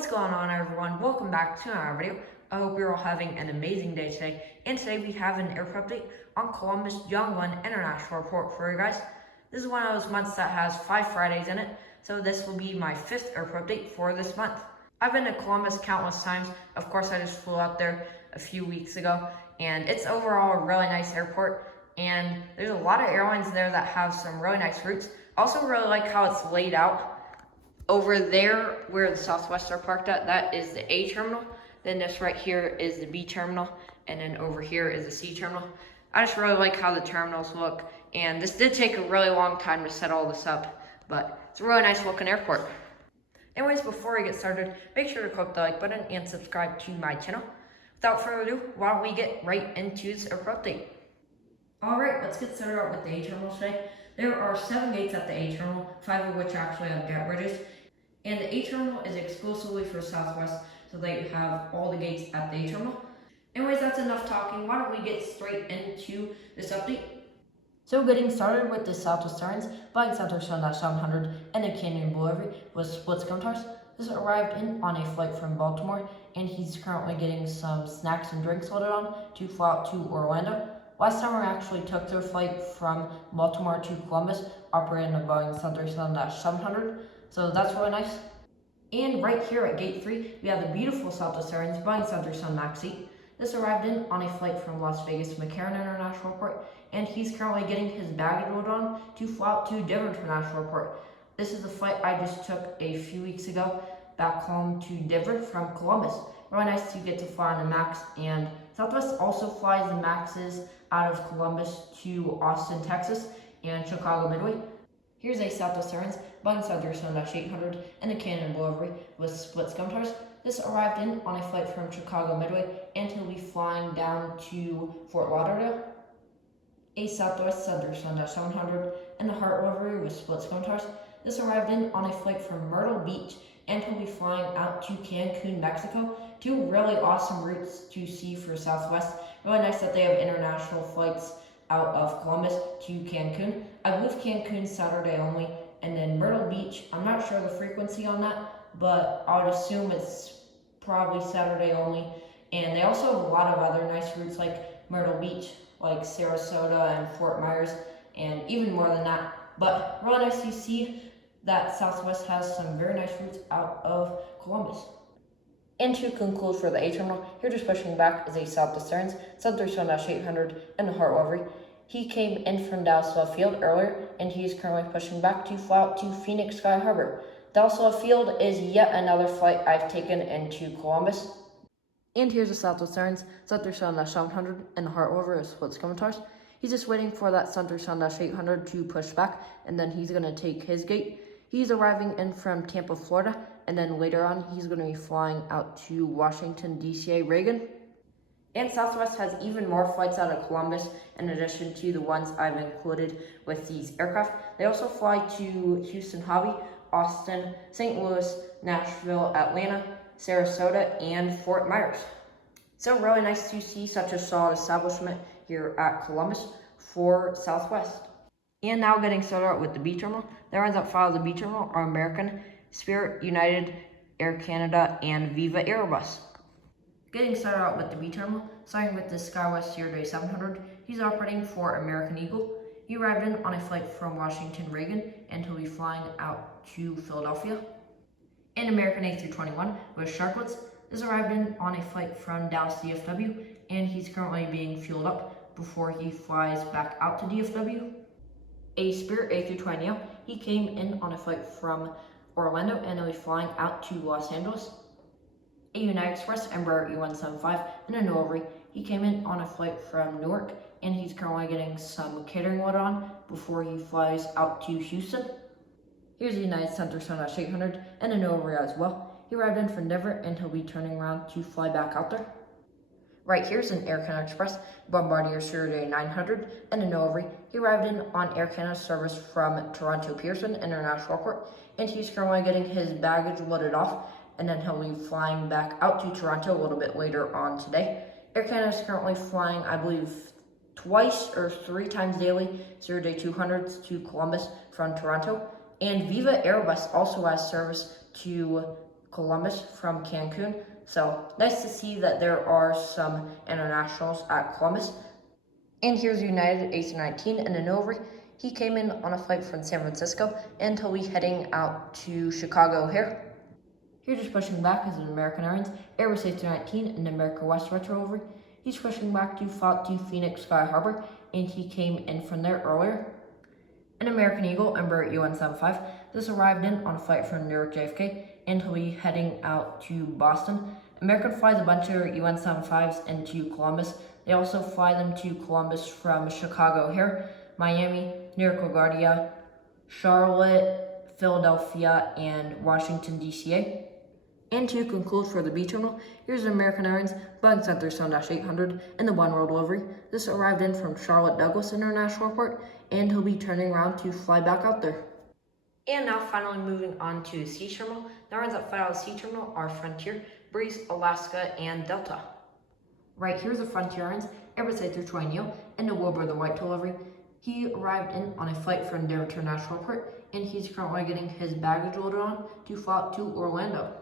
What's going on, everyone? Welcome back to another video. I hope you're all having an amazing day today. And today we have an aircraft update on Columbus Young One International Report for you guys. This is one of those months that has 5 Fridays in it, so this will be my 5th aircraft update for this month. I've been to Columbus countless times. Of course, I just flew out there a few weeks ago, and it's overall a really nice airport. And there's a lot of airlines there that have some really nice routes. I also really like how it's laid out. Over there, where the Southwest are parked at, that is the A terminal. Then this right here is the B terminal, and then over here is the C terminal. I just really like how the terminals look, and this did take a really long time to set all this up, but it's a really nice looking airport. Anyways, before we get started, make sure to click the like button and subscribe to my channel. Without further ado, why don't we get right into this airport update. Alright, let's get started out with the A terminal today. There are 7 gates at the A terminal, 5 of which actually have gate bridges. And the A terminal is exclusively for Southwest, so they have all the gates at the A terminal. Anyways, that's enough talking. Why don't we get straight into this update? So getting started with the Southwest Airlines, flying Center Sun 700 and the Canyon Boulevard with split scum tires. This arrived in on a flight from Baltimore, and he's currently getting some snacks and drinks loaded on to fly out to Orlando. Last summer, actually took their flight from Baltimore to Columbus, operating a Boeing 737-700. So that's really nice. And right here at Gate 3, we have the beautiful Southwest Airlines Boeing 737 MAX 8. This arrived in on a flight from Las Vegas to McCarran International Airport, and he's currently getting his baggage loaded on to fly out to Denver International Airport. This is the flight I just took a few weeks ago back home to Denver from Columbus. Really nice to get to fly on the MAX, and Southwest also flies the MAXs out of Columbus to Austin, Texas, and Chicago Midway. Here's a Southwest Airlines Boeing 737-800 and a Canyon Boulevard with split scum tires. This arrived in on a flight from Chicago Midway and he'll be flying down to Fort Lauderdale. A Southwest 737-700 and the Heart Livery with split scum tires. This arrived in on a flight from Myrtle Beach and he'll be flying out to Cancun, Mexico. 2 really awesome routes to see for Southwest. Really nice that they have international flights out of Columbus to Cancun. I believe Cancun's Saturday only, and then Myrtle Beach, I'm not sure the frequency on that, but I would assume it's probably Saturday only. And they also have a lot of other nice routes like Myrtle Beach, like Sarasota and Fort Myers, and even more than that. But really nice to see that Southwest has some very nice routes out of Columbus. And to conclude for the A terminal, here just pushing back is a Southwest Airlines 737-800 and the Heart Livery. He came in from Dallas Love Field earlier, and he's currently pushing back to fly out to Phoenix Sky Harbor. Dallas Love Field is yet another flight I've taken into Columbus. And here's the Southwest Airlines 737-700 and the Heart Livery with split scum tires. He's just waiting for that 737-800 to push back, and then he's going to take his gate. He's arriving in from Tampa, Florida, and then later on he's going to be flying out to Washington, D.C. Reagan. And Southwest has even more flights out of Columbus in addition to the ones I've included with these aircraft. They also fly to Houston Hobby, Austin, St. Louis, Nashville, Atlanta, Sarasota, and Fort Myers. So really nice to see such a solid establishment here at Columbus for Southwest. And now getting started out with the B terminal. The airlines that fly the B terminal are American, Spirit, United, Air Canada, and Viva Aerobus. Getting started out with the B terminal, starting with the SkyWest Sierra 700. He's operating for American Eagle. He arrived in on a flight from Washington Reagan, and he'll be flying out to Philadelphia. And American A321 with Sharklets. This arrived in on a flight from Dallas DFW, and he's currently being fueled up before he flies back out to DFW. A Spirit A320neo, he came in on a flight from Orlando, and he'll be flying out to Los Angeles. A United Express Embraer E175 and a Norway. He came in on a flight from Newark, and he's currently getting some catering loaded on before he flies out to Houston. Here's the United Center 800 and a Norway as well. He arrived in from Denver, and he'll be turning around to fly back out there. Right here's an Air Canada Express Bombardier Sierra 900 and a Norway. He arrived in on Air Canada service from Toronto Pearson International Airport, and he's currently getting his baggage loaded off, and then he'll be flying back out to Toronto a little bit later on today. Air Canada is currently flying, I believe, twice or 3 times daily, 0-200s to Columbus from Toronto. And Viva Aerobus also has service to Columbus from Cancun. So nice to see that there are some internationals at Columbus. And here's United AC-19 and an over. He came in on a flight from San Francisco and he'll be heading out to Chicago O'Hare. Here just pushing back is an American Airlines Airbus A319 and America West retro over. He's pushing back to Flight to Phoenix Sky Harbor and he came in from there earlier. An American Eagle Embraer E175. This arrived in on a flight from New York JFK and he'll be heading out to Boston. American flies a bunch of E175s into Columbus. They also fly them to Columbus from Chicago O'Hare, Miami, New York LaGuardia, Charlotte, Philadelphia, and Washington, D.C. And to conclude for the B terminal, here's an American Airlines Boeing 737-800 in the One World livery. This arrived in from Charlotte Douglas International Airport, and he'll be turning around to fly back out there. And now finally moving on to C terminal. The airlines that fly out of C terminal are Frontier, Breeze, Alaska, and Delta. Right here's the Frontier Airlines Airbus A320neo in the Wilbur the White livery. He arrived in on a flight from Denver International Airport, and he's currently getting his baggage loaded on to fly out to Orlando.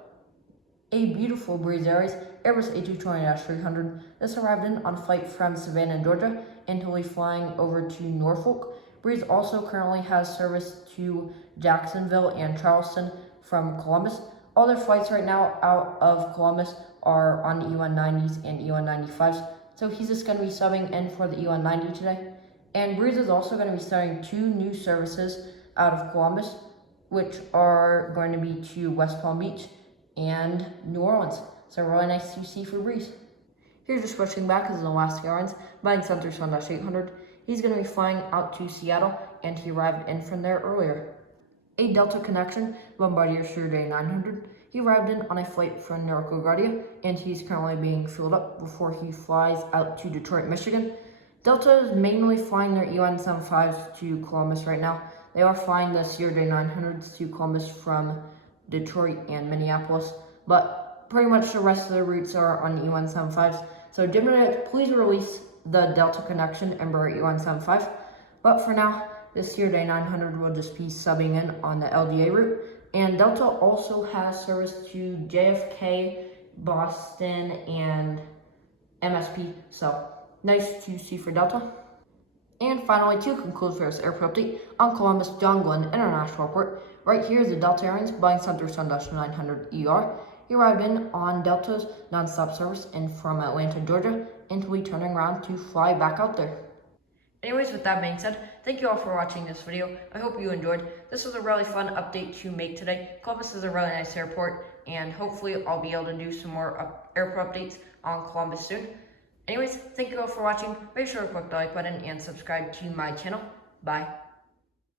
A beautiful Breeze Airways Airbus A220-300. This arrived in on a flight from Savannah, Georgia, and he'll be flying over to Norfolk. Breeze also currently has service to Jacksonville and Charleston from Columbus. All their flights right now out of Columbus are on E190s and E195s, so he's just going to be subbing in for the E190 today. And Breeze is also going to be starting 2 new services out of Columbus, which are going to be to West Palm Beach and New Orleans. So really nice to see for Breeze. Here's just pushing back is an Alaska Airlines Boeing 737-800. He's going to be flying out to Seattle, and he arrived in from there earlier. A Delta connection Bombardier Survey 900. He arrived in on a flight from New York LaGuardia, and he's currently being filled up before he flies out to Detroit, Michigan. Delta is mainly flying their E175s to Columbus right now. They are flying the Survey 900s to Columbus from Detroit and Minneapolis, but pretty much the rest of the routes are on E175s. So Gemini, please release the Delta connection Embraer E175. But for now, this Survey 900 will just be subbing in on the LDA route. And Delta also has service to JFK, Boston, and MSP. So nice to see for Delta. And finally, to conclude for this airport update on Columbus John Glenn International Airport, right here is the Delta Airlines Boeing 737-900ER. He arrived in on Delta's nonstop service in from Atlanta, Georgia, and will be turning around to fly back out there. Anyways, with that being said, thank you all for watching this video. I hope you enjoyed. This was a really fun update to make today. Columbus is a really nice airport, and hopefully I'll be able to do some more airport updates on Columbus soon. Anyways, thank you all for watching. Make sure to click the like button and subscribe to my channel. Bye.